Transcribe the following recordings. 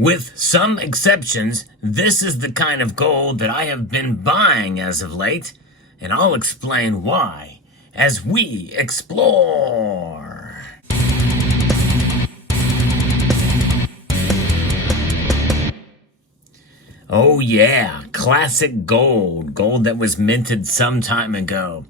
With some exceptions, this is the kind of gold that I have been buying as of late, and I'll explain why as we explore. Oh yeah, classic gold that was minted some time ago.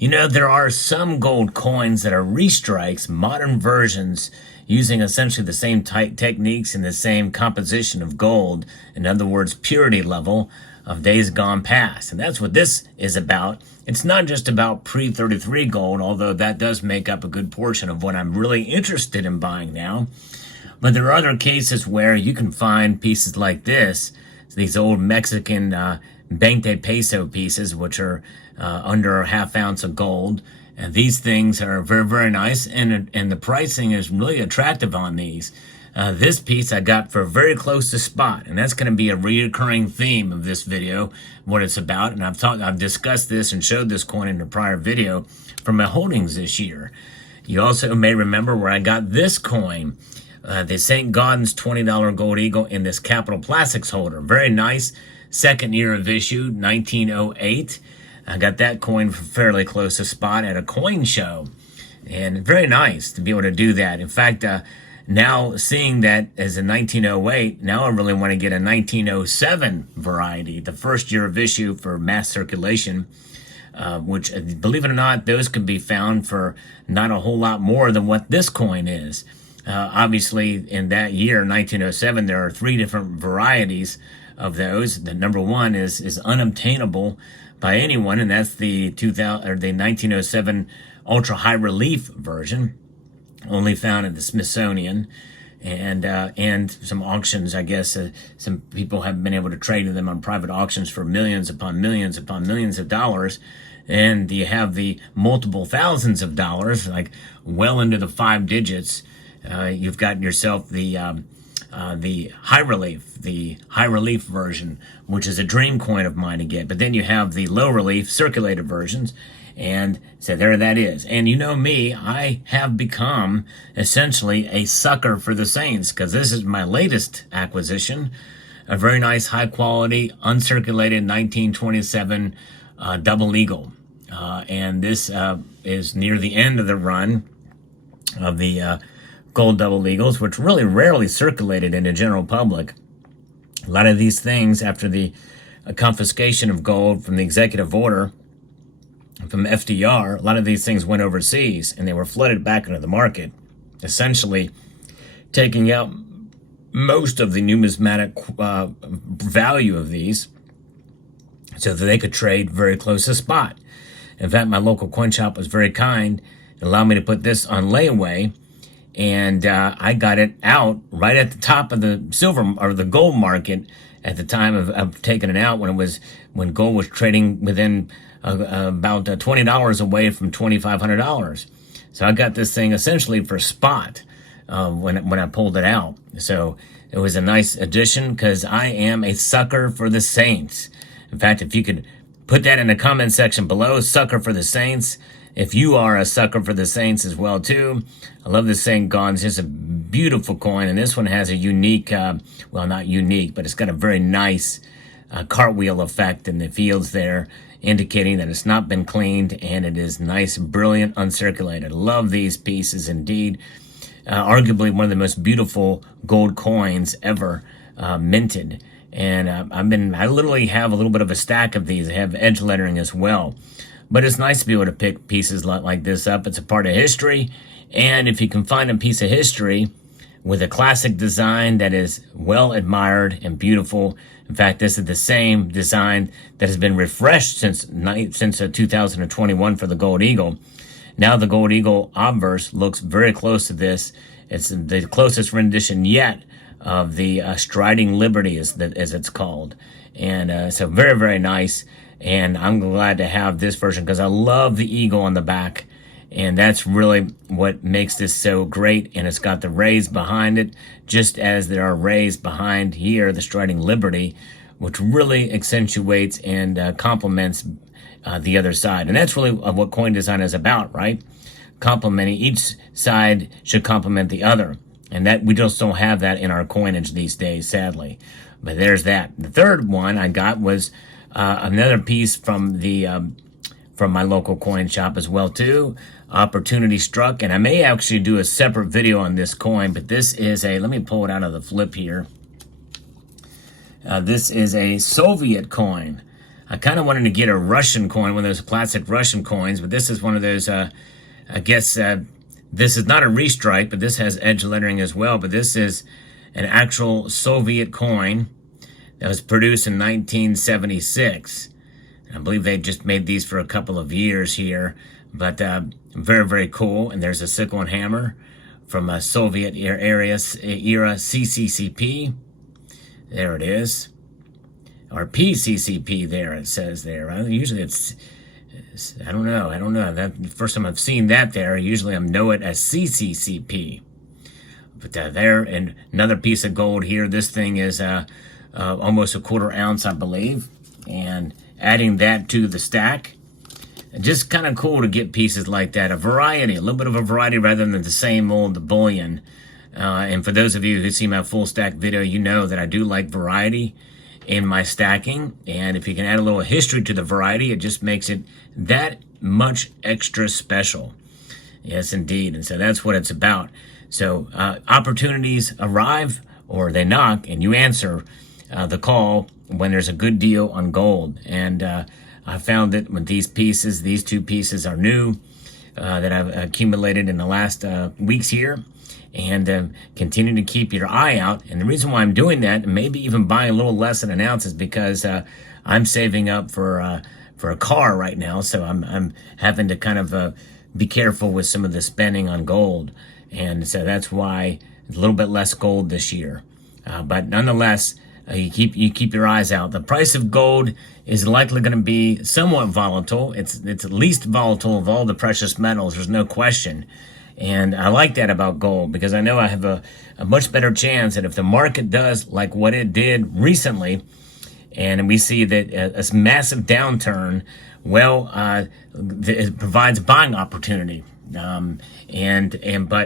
You know, there are some gold coins that are restrikes, modern versions, using essentially the same techniques and the same composition of gold, in other words, purity level of days gone past. And that's what this is about. It's not just about pre-33 gold, although that does make up a good portion of what I'm really interested in buying now. But there are other cases where you can find pieces like this, these old Mexican 20 peso pieces, which are under a half ounce of gold. And these things are very, very nice, and the pricing is really attractive on these. This piece I got for very close to spot, and that's going to be a recurring theme of this video, what it's about. And I've discussed this and showed this coin in a prior video from my holdings this year. You also may remember where I got this coin, the St. Gaudens $20 gold eagle in this Capital Plastics holder. Very nice, second year of issue, 1908. I got that coin for fairly close to spot at a coin show, and very nice to be able to do that. In fact, now seeing that as a 1908, now I really want to get a 1907 variety, the first year of issue for mass circulation, which, believe it or not, those could be found for not a whole lot more than what this coin is. Obviously, in that year, 1907, there are three different varieties of those. The number one is unobtainable by anyone, and that's the 1907 ultra high relief version, only found at the Smithsonian, and some auctions. I guess some people have been able to trade them on private auctions for millions upon millions upon millions of dollars. And you have the multiple thousands of dollars, like well into the 5 digits. You've got yourself the high relief version, which is a dream coin of mine to get. But then you have the low relief circulated versions, and so there that is. And you know me, I have become essentially a sucker for the Saints, because this is my latest acquisition, a very nice high quality uncirculated 1927 double eagle, and this is near the end of the run of the gold double eagles, which really rarely circulated in the general public. A lot of these things, after the confiscation of gold from the executive order from FDR, a lot of these things went overseas and they were flooded back into the market, essentially taking out most of the numismatic value of these so that they could trade very close to spot. In fact, my local coin shop was very kind and allowed me to put this on layaway. And I got it out right at the top of the silver or the gold market at the time of taking it out, when gold was trading within about $20 away from $2,500. So I got this thing essentially for spot when I pulled it out. So it was a nice addition, because I am a sucker for the Saints. In fact, if you could put that in the comment section below, sucker for the Saints. If you are a sucker for the Saints as well, too. I love the St. Gaudens. It's a beautiful coin, and this one has a unique, well, not unique, but it's got a very nice cartwheel effect in the fields there, indicating that it's not been cleaned, and it is nice, brilliant, uncirculated. Love these pieces indeed. Arguably one of the most beautiful gold coins ever minted. And I literally have a little bit of a stack of these. I have edge lettering as well. But it's nice to be able to pick pieces like this up. It's a part of history. And if you can find a piece of history with a classic design that is well admired and beautiful. In fact, this is the same design that has been refreshed since 2021 for the Gold Eagle. Now the Gold Eagle obverse looks very close to this. It's the closest rendition yet of the Striding Liberty, as it's called. And so very, very nice. And I'm glad to have this version, because I love the eagle on the back. And that's really what makes this so great. And it's got the rays behind it, just as there are rays behind here, the Striding Liberty, which really accentuates and complements the other side. And that's really what coin design is about, right? Complementing. Each side should complement the other. And that we just don't have that in our coinage these days, sadly. But there's that. The third one I got was another piece from the from my local coin shop as well too. Opportunity struck, and I may actually do a separate video on this coin, but this is a, let me pull it out of the flip here. This is a Soviet coin. I kind of wanted to get a Russian coin, one of those classic Russian coins, but this is one of those, I guess, this is not a restrike, but this has edge lettering as well, but this is an actual Soviet coin that was produced in 1976. I believe they just made these for a couple of years here, but very, very cool. And there's a sickle and hammer from a Soviet era CCCP. There it is. Or PCCP there, it says there. Usually it's, I don't know. That's the first time I've seen that there. Usually I know it as CCCP. But there, and another piece of gold here. This thing is almost a 1/4 ounce, I believe. And adding that to the stack, just kind of cool to get pieces like that. A variety, a little bit of a variety rather than the same old bullion. And for those of you who see my full stack video, you know that I do like variety in my stacking. And if you can add a little history to the variety, it just makes it that much extra special. Yes, indeed. And so that's what it's about. So opportunities arrive or they knock, and you answer the call when there's a good deal on gold. And I found that with these pieces, these two pieces are new that I've accumulated in the last weeks here. And continue to keep your eye out. And the reason why I'm doing that, and maybe even buying a little less than an ounce, is because I'm saving up for a car right now. So I'm having to kind of be careful with some of the spending on gold. And so that's why a little bit less gold this year. But nonetheless, you keep your eyes out. The price of gold is likely going to be somewhat volatile. It's the least volatile of all the precious metals. There's no question. And I like that about gold, because I know I have a much better chance that if the market does like what it did recently, and we see that a massive downturn, well, it provides buying opportunity. But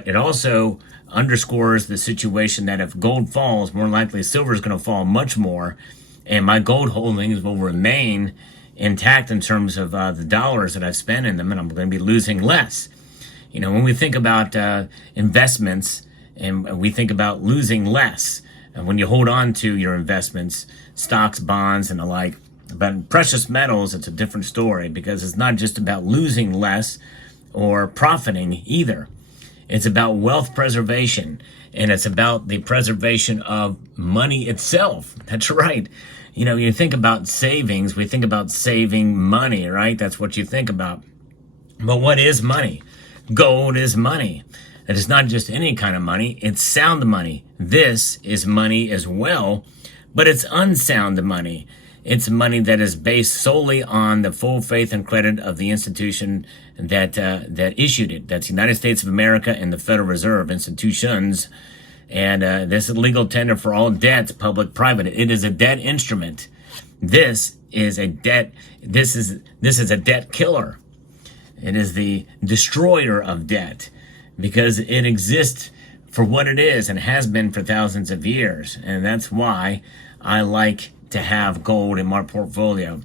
it also underscores the situation that if gold falls, more likely silver is going to fall much more, and my gold holdings will remain intact in terms of the dollars that I've spent in them, and I'm going to be losing less. You know, when we think about investments and we think about losing less, and when you hold on to your investments, stocks, bonds, and the like, but in precious metals, it's a different story, because it's not just about losing less or profiting either. It's about wealth preservation, and it's about the preservation of money itself. That's right. You know, you think about savings, we think about saving money, right? That's what you think about. But what is money? Gold is money. It is not just any kind of money, it's sound money. This is money as well, but it's unsound money. It's money that is based solely on the full faith and credit of the institution that issued it. That's the United States of America and the Federal Reserve institutions. And this is legal tender for all debts, public, private. It is a debt instrument. This is a debt. This is a debt killer. It is the destroyer of debt, because it exists for what it is and has been for thousands of years. And that's why I like to have gold in my portfolio.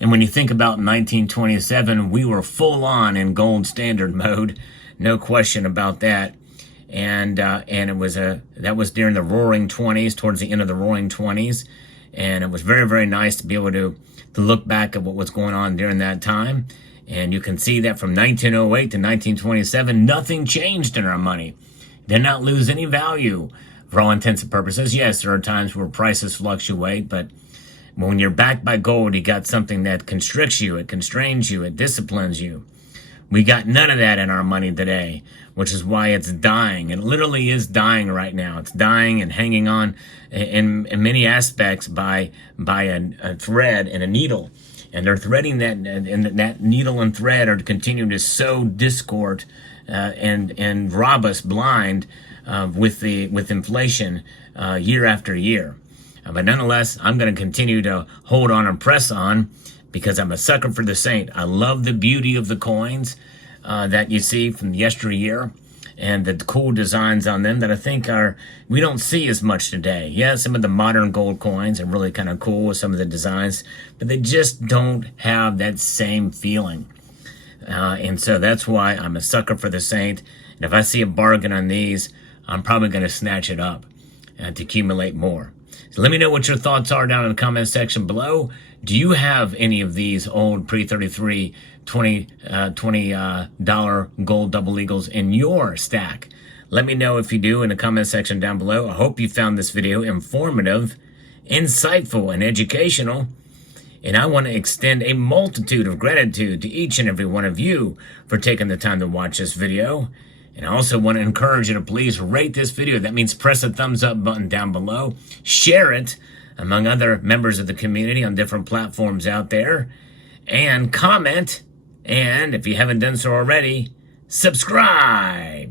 And when you think about 1927, we were full on in gold standard mode, no question about that. And it was that was during the Roaring 20s, towards the end of the Roaring 20s, and it was very, very nice to be able to look back at what was going on during that time. And you can see that from 1908 to 1927, nothing changed in our money. Did not lose any value for all intents and purposes. Yes, there are times where prices fluctuate, but when you're backed by gold, you got something that constricts you, it constrains you, it disciplines you. We got none of that in our money today, which is why it's dying. It literally is dying right now. It's dying and hanging on in many aspects by a thread and a needle. And they're threading that, and that needle and thread are continuing to sow discord and rob us blind with inflation year after year. But nonetheless, I'm going to continue to hold on and press on, because I'm a sucker for the saint. I love the beauty of the coins that you see from yesteryear. and the cool designs on them that I think we don't see as much today. Yeah, some of the modern gold coins are really kind of cool with some of the designs, but they just don't have that same feeling. And so that's why I'm a sucker for the Saint. And if I see a bargain on these, I'm probably going to snatch it up to accumulate more. So let me know what your thoughts are down in the comment section below. Do you have any of these old pre-33 $20 gold double eagles in your stack? Let me know if you do in the comment section down below. I hope you found this video informative, insightful, and educational. And I want to extend a multitude of gratitude to each and every one of you for taking the time to watch this video. And I also want to encourage you to please rate this video. That means press the thumbs up button down below. Share it among other members of the community on different platforms out there. And comment. And if you haven't done so already, subscribe.